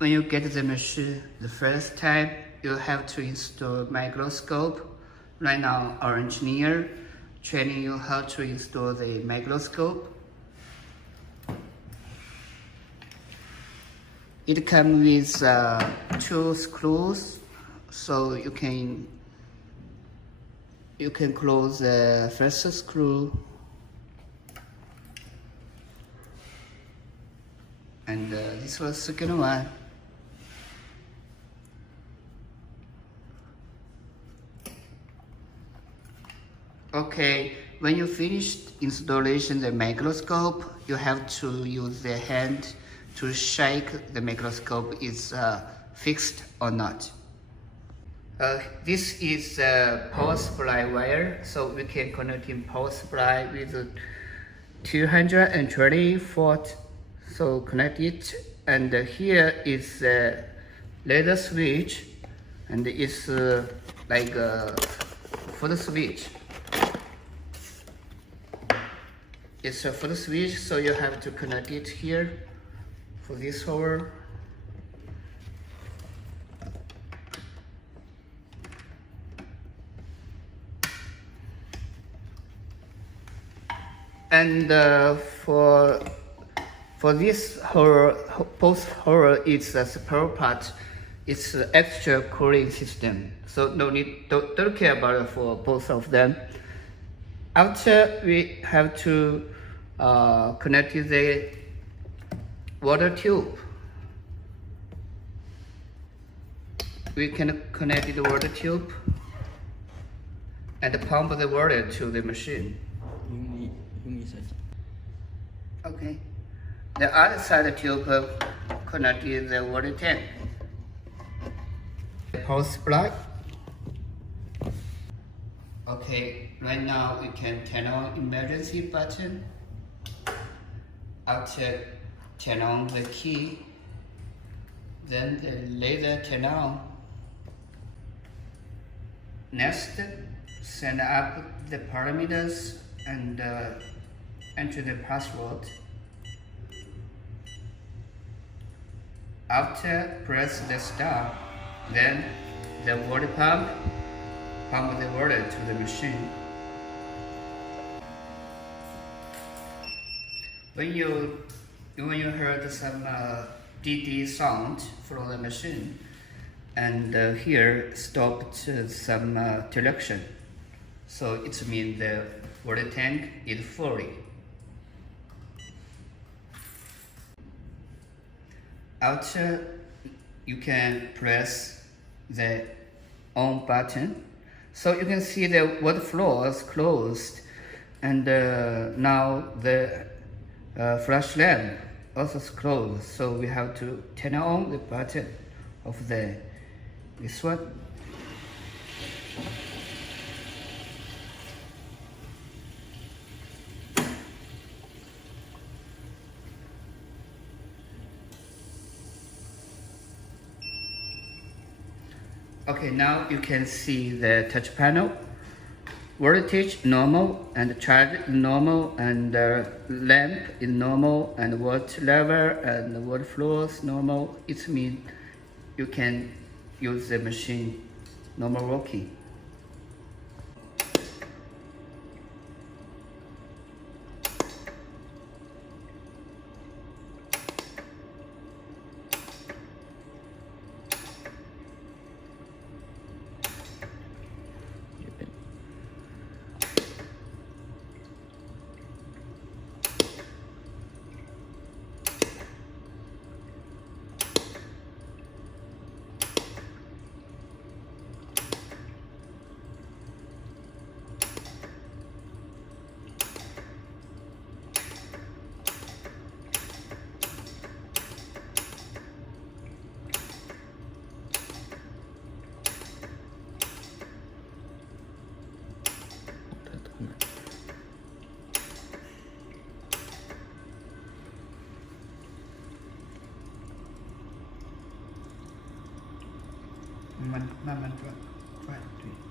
When you get the machine the first time, you have to install microscope. Right now, our engineer training you how to install the microscope. It comes with 2 screws, so you can close the first screw and this was the second one. Okay, when you finished installation the microscope, you have to use the hand to shake the microscope is fixed or not. This is a power supply wire, so we can connect in power supply with 220 volt. So connect it, and here is the ladder switch, and it's like for the switch. It's for the switch, so you have to connect it here for this hole. And for this hole, both hole, it's a spare part. It's an extra cooling system, so don't care about it for both of them. After we have to connect the water tube. We can connect the water tube and pump the water to the machine. Okay. The other side tube connected the water tank. The power supply. Okay, right now we can turn on emergency button. After turn on the key, then the laser turn on. Next, set up the parameters and enter the password. After press the start, then the water pump the water to the machine. When you heard some DD sound from the machine, and here stopped some direction, so it means the water tank is fully. After, you can press the on button, so you can see the water flow is closed, and now the flash lamp also is closed, so we have to turn on the button of this one. Okay, now you can see the touch panel. Voltage normal, and charge normal, and lamp is normal, and water level and water flow is normal. It means you can use the machine normal working.慢慢转，对。